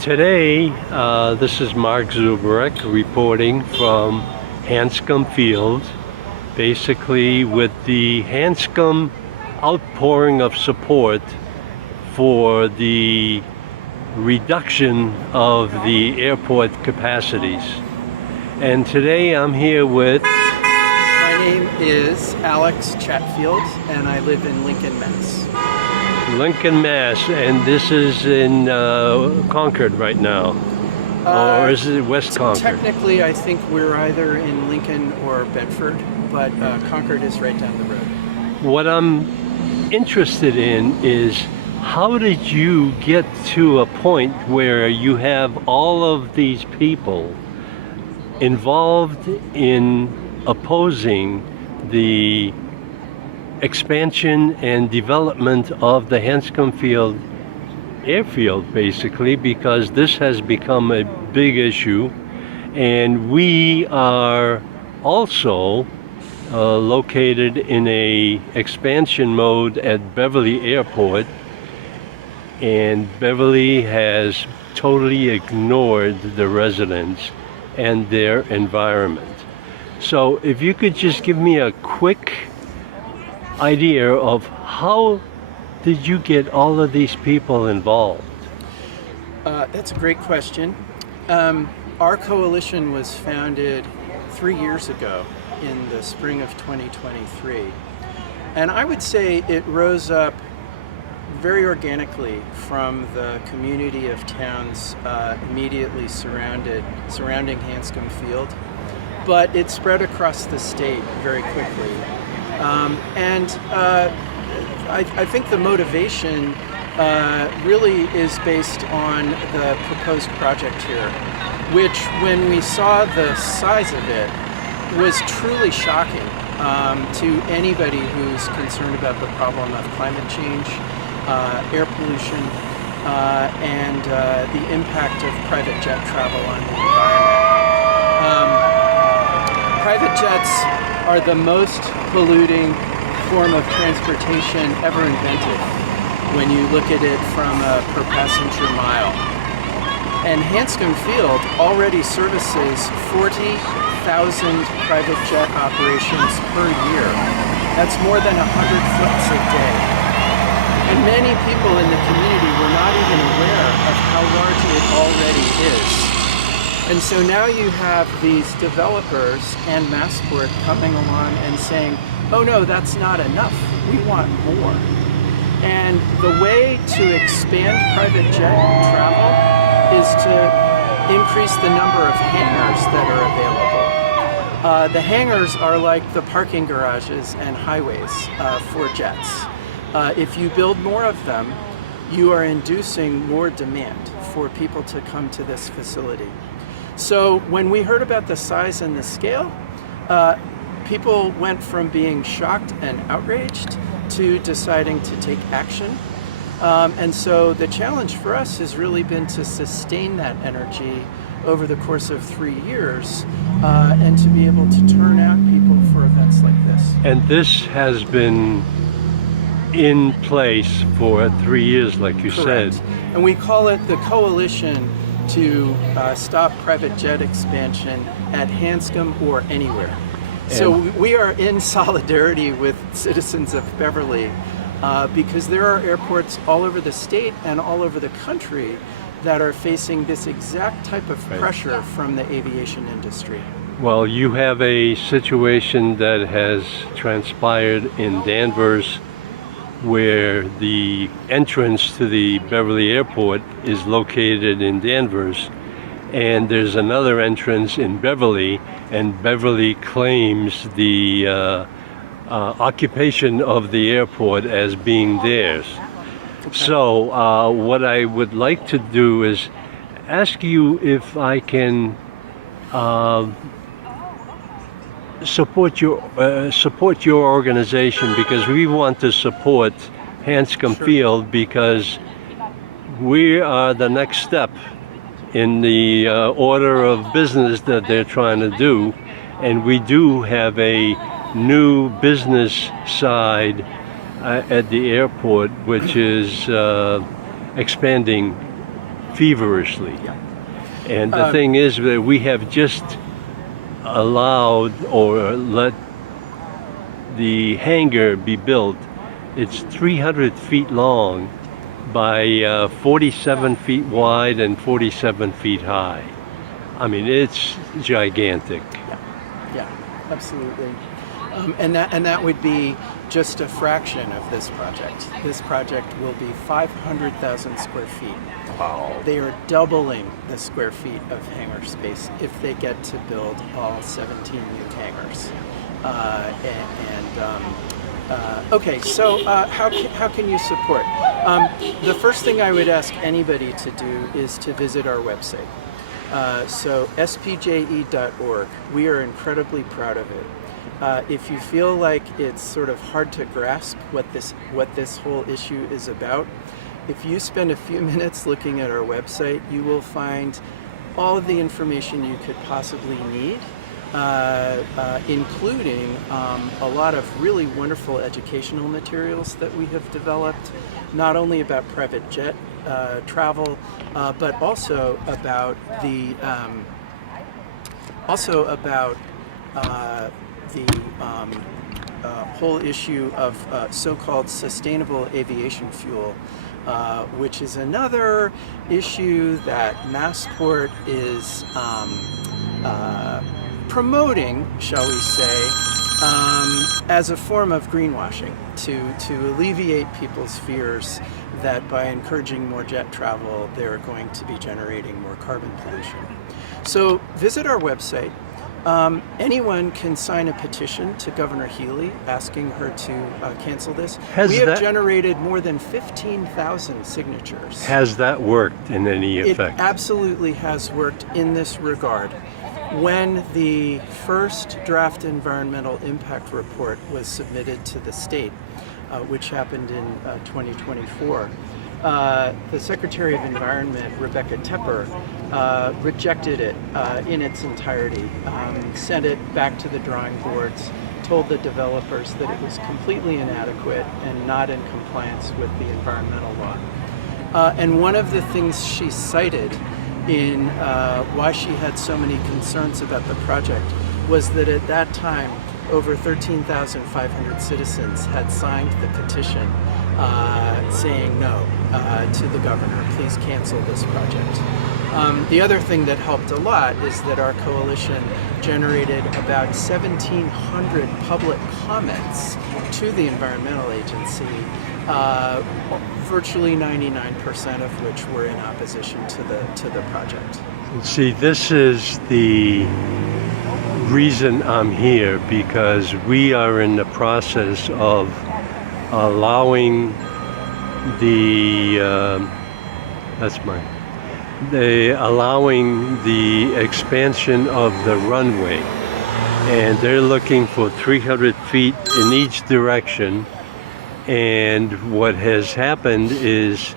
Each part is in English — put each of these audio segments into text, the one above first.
Today, this is Mark Zuberek reporting from Hanscom Field, basically with the Hanscom outpouring of support for the reduction of the airport capacities. And today I'm here with... My name is Alex Chatfield and I live in Lincoln, Mass. Lincoln, Mass, and this is in Concord right now, or is it West Concord? Technically, I think we're either in Lincoln or Bedford, but Concord is right down the road. What I'm interested in is how did you get to a point where you have all of these people involved in opposing the expansion and development of the Hanscom Field airfield, basically, because this has become a big issue, and we are also located in a expansion mode at Beverly Airport, and Beverly has totally ignored the residents and their environment. So if you could just give me a quick idea of how did you get all of these people involved? That's a great question. Our coalition was founded 3 years ago in the spring of 2023. And I would say it rose up very organically from the community of towns immediately surrounding Hanscom Field. But it spread across the state very quickly. I think the motivation really is based on the proposed project here, which, when we saw the size of it, was truly shocking to anybody who's concerned about the problem of climate change, air pollution, and the impact of private jet travel on the environment. Private jets are the most polluting form of transportation ever invented when you look at it from a per passenger mile. And Hanscom Field already services 40,000 private jet operations per year. That's more than 100 flights a day. And many people in the community were not even aware of how large it already is. And so now you have these developers and Massport coming along and saying, oh no, that's not enough, we want more. And the way to expand private jet travel is to increase the number of hangars that are available. The hangars are like the parking garages and highways for jets. If you build more of them, you are inducing more demand for people to come to this facility. So when we heard about the size and the scale, people went from being shocked and outraged to deciding to take action. And so the challenge for us has really been to sustain that energy over the course of 3 years and to be able to turn out people for events like this. And this has been in place for 3 years, like you Correct. said. And we call it the Coalition to Stop Private Jet Expansion at Hanscom or Anywhere. So we are in solidarity with citizens of Beverly because there are airports all over the state and all over the country that are facing this exact type of pressure from the aviation industry. Well, you have a situation that has transpired in Danvers where the entrance to the Beverly Airport is located in Danvers, and there's another entrance in Beverly, and Beverly claims the occupation of the airport as being theirs. Okay. So what I would like to do is ask you if I can support your organization, because we want to support Hanscom Field, because we are the next step in the order of business that they're trying to do, and we do have a new business side at the airport, which is expanding feverishly. Yeah. And the thing is that we have just allowed or let the hangar be built. It's 300 feet long by 47 feet wide and 47 feet high. I mean, it's gigantic. Yeah, absolutely. And that would be just a fraction of this project. This project will be 500,000 square feet. Wow. They are doubling the square feet of hangar space if they get to build all 17 new hangars. Okay, so how can you support? The first thing I would ask anybody to do is to visit our website. So SPJE.org. We are incredibly proud of it. If you feel like it's sort of hard to grasp what this whole issue is about, if you spend a few minutes looking at our website, you will find all of the information you could possibly need, including a lot of really wonderful educational materials that we have developed, not only about private jet travel, but also about the whole issue of so-called sustainable aviation fuel, which is another issue that Massport is promoting, shall we say, as a form of greenwashing to alleviate people's fears that by encouraging more jet travel, they're going to be generating more carbon pollution. So visit our website. Anyone can sign a petition to Governor Healey asking her to cancel this. We have generated more than 15,000 signatures. Has that worked in any effect? It absolutely has worked in this regard. When the first draft environmental impact report was submitted to the state, which happened in 2024, the Secretary of Environment, Rebecca Tepper, rejected it in its entirety, sent it back to the drawing boards, told the developers that it was completely inadequate and not in compliance with the environmental law. And one of the things she cited in why she had so many concerns about the project was that at that time, over 13,500 citizens had signed the petition saying no to the governor, please cancel this project. The other thing that helped a lot is that our coalition generated about 1,700 public comments to the environmental agency, virtually 99% of which were in opposition to the project. See, this is the reason I'm here, because we are in the process of allowing allowing the expansion of the runway, and they're looking for 300 feet in each direction. And what has happened is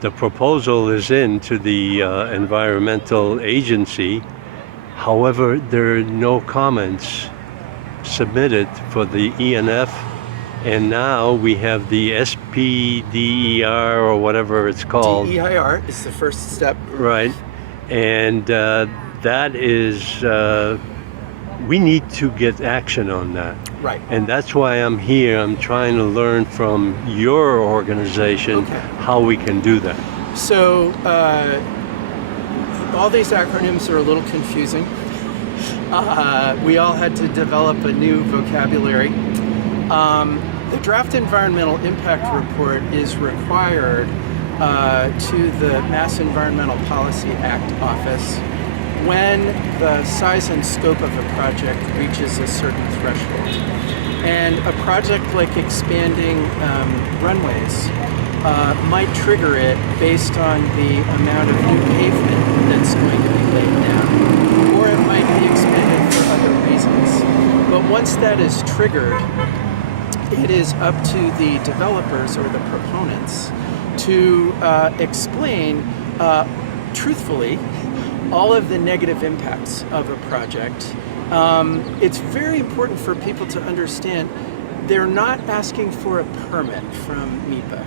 the proposal is into the environmental agency. However, there are no comments submitted for the ENF, and now we have the SPDER or whatever it's called. DEIR is the first step. Right, and that is, we need to get action on that. Right. And that's why I'm here. I'm trying to learn from your organization how we can do that. So, all these acronyms are a little confusing. We all had to develop a new vocabulary. The draft environmental impact report is required to the Mass Environmental Policy Act office when the size and scope of a project reaches a certain threshold. And a project like expanding runways might trigger it based on the amount of new pavement that's going to be laid down, or it might be expanded for other reasons. But once that is triggered, it is up to the developers or the proponents to explain truthfully all of the negative impacts of a project. It's very important for people to understand they're not asking for a permit from MEPA.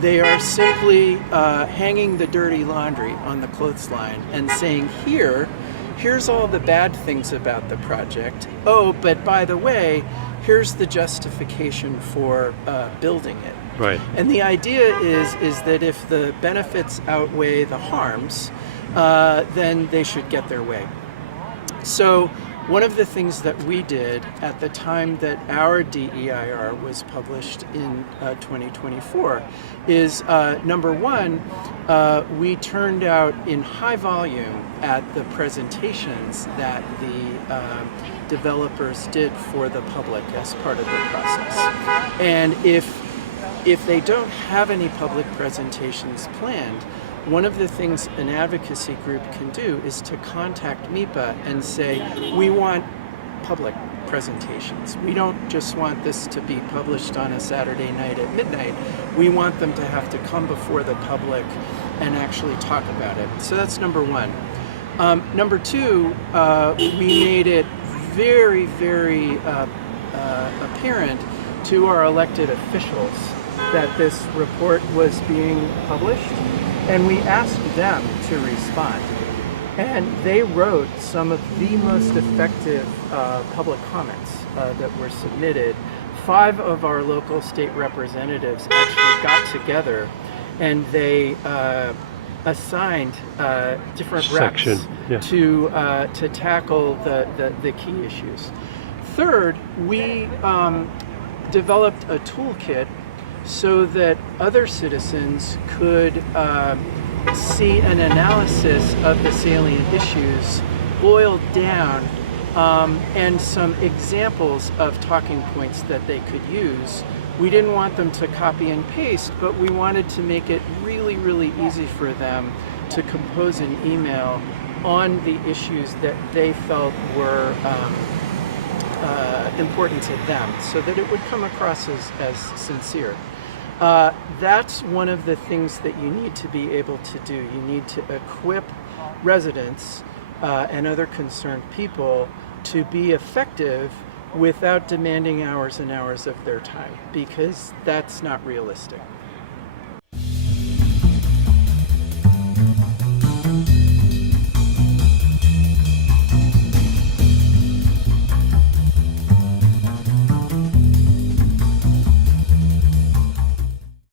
They are simply hanging the dirty laundry on the clothesline and saying, here's all the bad things about the project. Oh, but by the way, here's the justification for building it. Right. And the idea is that if the benefits outweigh the harms, then they should get their way. So one of the things that we did at the time that our DEIR was published in 2024 is, number one, we turned out in high volume at the presentations that the developers did for the public as part of the process. And if they don't have any public presentations planned, one of the things an advocacy group can do is to contact MIPA and say, we want public presentations. We don't just want this to be published on a Saturday night at midnight. We want them to have to come before the public and actually talk about it. So that's number one. Number two, we made it very, very apparent to our elected officials that this report was being published, and we asked them to respond. And they wrote some of the most effective public comments that were submitted. 5 of our local state representatives actually got together and they assigned different reps to tackle the key issues. Third, we developed a toolkit so that other citizens could see an analysis of the salient issues boiled down and some examples of talking points that they could use. We didn't want them to copy and paste, but we wanted to make it really, really easy for them to compose an email on the issues that they felt were important to them, so that it would come across as sincere. That's one of the things that you need to be able to do. You need to equip residents and other concerned people to be effective without demanding hours and hours of their time, because that's not realistic.